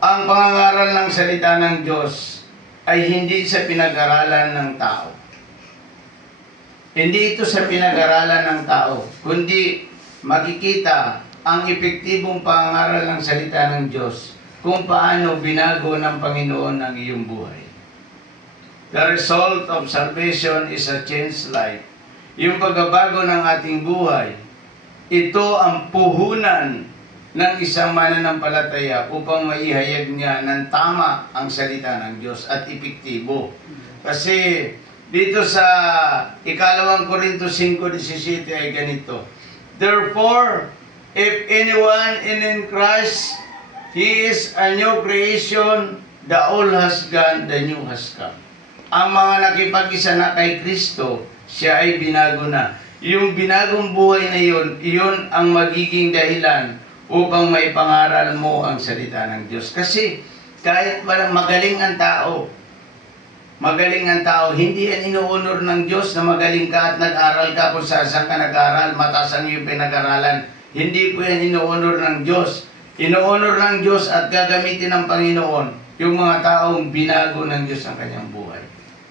ang pangangaral ng salita ng Diyos ay hindi sa pinag-aralan ng tao. Hindi ito sa pinag-aralan ng tao, kundi makikita ang epektibong pangangaral ng salita ng Diyos kung paano binago ng Panginoon ang iyong buhay. The result of salvation is a changed life. Yung pagbabago ng ating buhay, ito ang puhunan ng isang mananampalataya upang maihayag niya ng tama ang salita ng Diyos at epektibo. Kasi dito sa 2 Korintos 5:17 ay ganito, therefore, if anyone in Christ, he is a new creation, the old has gone, the new has come. Ang mga nakipag-isa na kay Kristo, siya ay binago na. Yung binagong buhay na yun, iyon ang magiging dahilan upang may pangaral mo ang salita ng Diyos. Kasi kahit walang magaling ang tao, hindi yan inuunor ng Diyos na magaling ka at nag-aral ka kung saan ka nag-aral, mataas ang iyong pinag-aralan. Hindi po yan inuunor ng Diyos. Inuunor ng Diyos at gagamitin ng Panginoon yung mga taong binago ng Diyos ang kanyang buhay.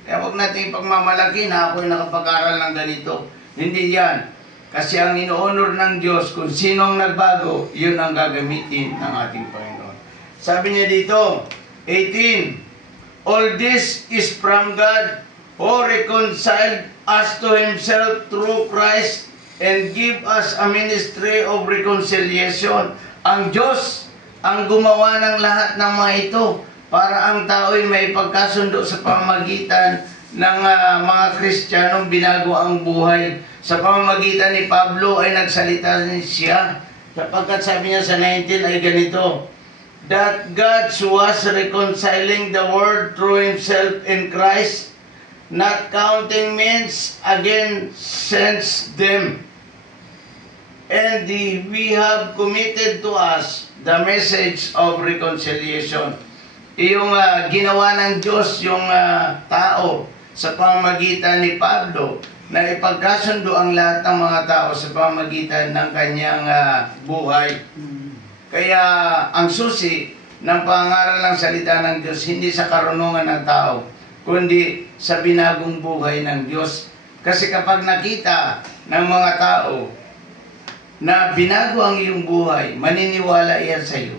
Kaya huwag natin ipagmamalaki na ako'y nakapag-aral ng ganito. Hindi yan. Kasi ang inuunor ng Diyos, kung sino ang nagbago, yun ang gagamitin ng ating Panginoon. Sabi niya dito, 18, all this is from God who reconciled us to Himself through Christ and give us a ministry of reconciliation. Ang Diyos ang gumawa ng lahat ng mga ito para ang tao'y may pagkasundo sa pamamagitan ng mga Kristiyanong binago ang buhay. Sa pamamagitan ni Pablo ay nagsalita siya sapagkat sabi niya sa 19 ay ganito, that God was reconciling the world through Himself in Christ, not counting men's against them. And we have committed to us the message of reconciliation. Yung ginawa ng Diyos yung tao sa pamamagitan ni Pablo na ipagkasundo ang lahat ng mga tao sa pamamagitan ng kanyang buhay. Kaya ang susi ng pangaral ng salita ng Diyos hindi sa karunungan ng tao, kundi sa binagong buhay ng Diyos. Kasi kapag nakita ng mga tao na binago ang iyong buhay, maniniwala yan sa iyo.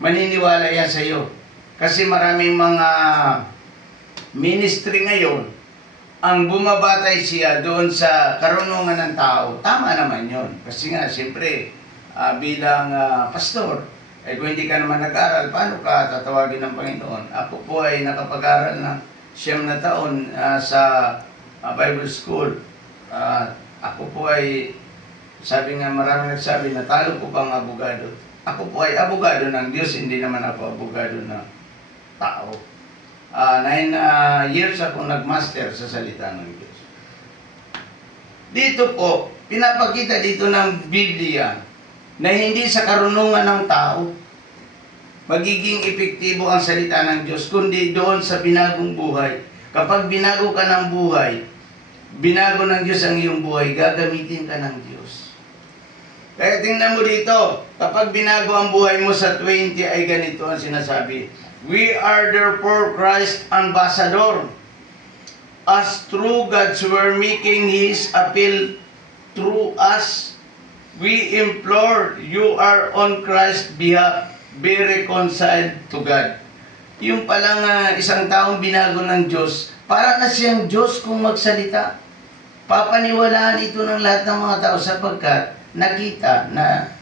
Maniniwala yan sa iyo. Kasi maraming mga ministry ngayon, ang bumabatay siya doon sa karunungan ng tao. Tama naman yun. Kasi nga, siyempre, bilang pastor, kung hindi ka naman nag-aral, paano ka tatawagin ng Panginoon? Ako po ay nakapag-aral ng 9 na taon sa Bible School. Ako po ay, sabi nga marami nagsabi, natalo ko pang abogado. Ako po ay abogado ng Diyos, hindi naman ako abogado ng tao. 9 years ako nag-master sa salita ng Diyos. Dito po, pinapakita dito ng Biblia na hindi sa karunungan ng tao magiging epektibo ang salita ng Diyos, kundi doon sa binagong buhay. Kapag binago ka ng buhay, binago ng Diyos ang iyong buhay, gagamitin ka ng Diyos. Kaya tingnan mo dito, kapag binago ang buhay mo sa 20 ay ganito ang sinasabi, we are therefore Christ's ambassador, as through God's word making His appeal through us, we implore you are on Christ's behalf, be reconciled to God. Yung palang isang taong binago ng Diyos, para na siyang Diyos kung magsalita. Papaniwalaan ito ng lahat ng mga tao sapagkat nakita na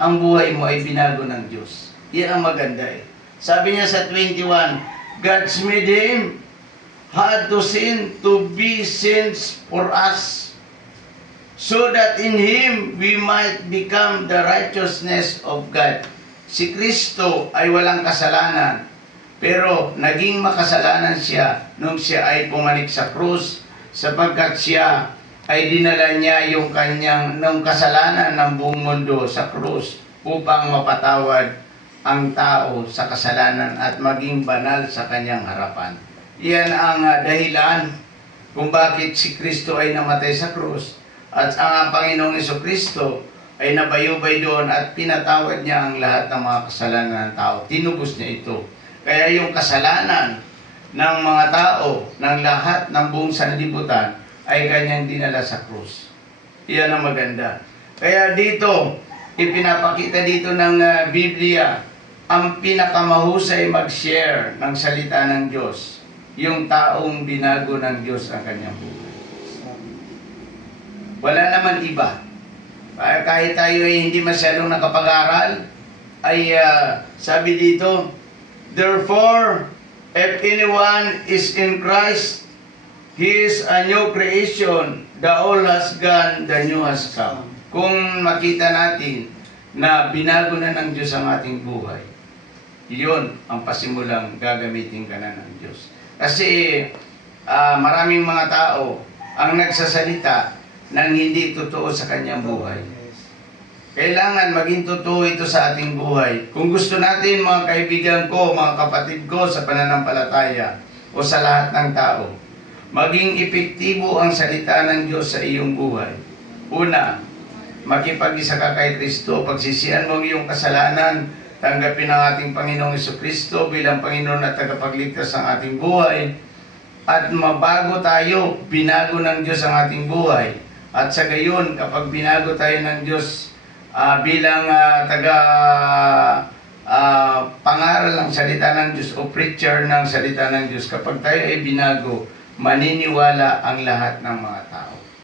ang buhay mo ay binago ng Diyos. Yan ang maganda eh. Sabi niya sa 21, God's made Him had to sin to be sins for us, so that in Him we might become the righteousness of God. Si Kristo ay walang kasalanan, pero naging makasalanan siya nung siya ay pumanik sa krus, sapagkat siya ay dinala niya yung kanyang nung kasalanan ng buong mundo sa krus upang mapatawad ang tao sa kasalanan at maging banal sa kanyang harapan. Iyan ang dahilan kung bakit si Kristo ay namatay sa krus at ang Panginoong Jesucristo ay nabayubay doon at pinatawad niya ang lahat ng mga kasalanan ng tao. Tinubos niya ito. Kaya yung kasalanan ng mga tao, ng lahat ng buong sanlibutan, ay kanyang dinala sa krus. Iyan ang maganda. Kaya dito, ipinapakita dito ng Biblia, ang pinakamahusay mag-share ng salita ng Diyos, yung taong binago ng Diyos ang kanyang buhay. Wala naman iba. Kahit tayo ay hindi masyadong nakapag-aral, ay sabi dito, therefore, if anyone is in Christ, he is a new creation. The old has gone, the new has come. Kung makita natin na binago na ng Diyos ang ating buhay, yun ang pasimulang gagamitin ka na ng Diyos. Kasi maraming mga tao ang nagsasalita nang hindi totoo sa kanyang buhay. Kailangan maging totoo ito sa ating buhay. Kung gusto natin, mga kaibigan ko, mga kapatid ko sa pananampalataya o sa lahat ng tao, maging epektibo ang salita ng Diyos sa iyong buhay. Una, makipag-isa ka kay Kristo, pagsisihan mo ang iyong kasalanan, tanggapin ang ating Panginoong Jesucristo bilang Panginoon at tagapagligtas ng ating buhay, at mabago tayo, binago ng Diyos ang ating buhay. At sa gayon, kapag binago tayo ng Diyos bilang pangaral ng salita ng Diyos o preacher ng salita ng Diyos, kapag tayo ay binago, maniniwala ang lahat ng mga tao.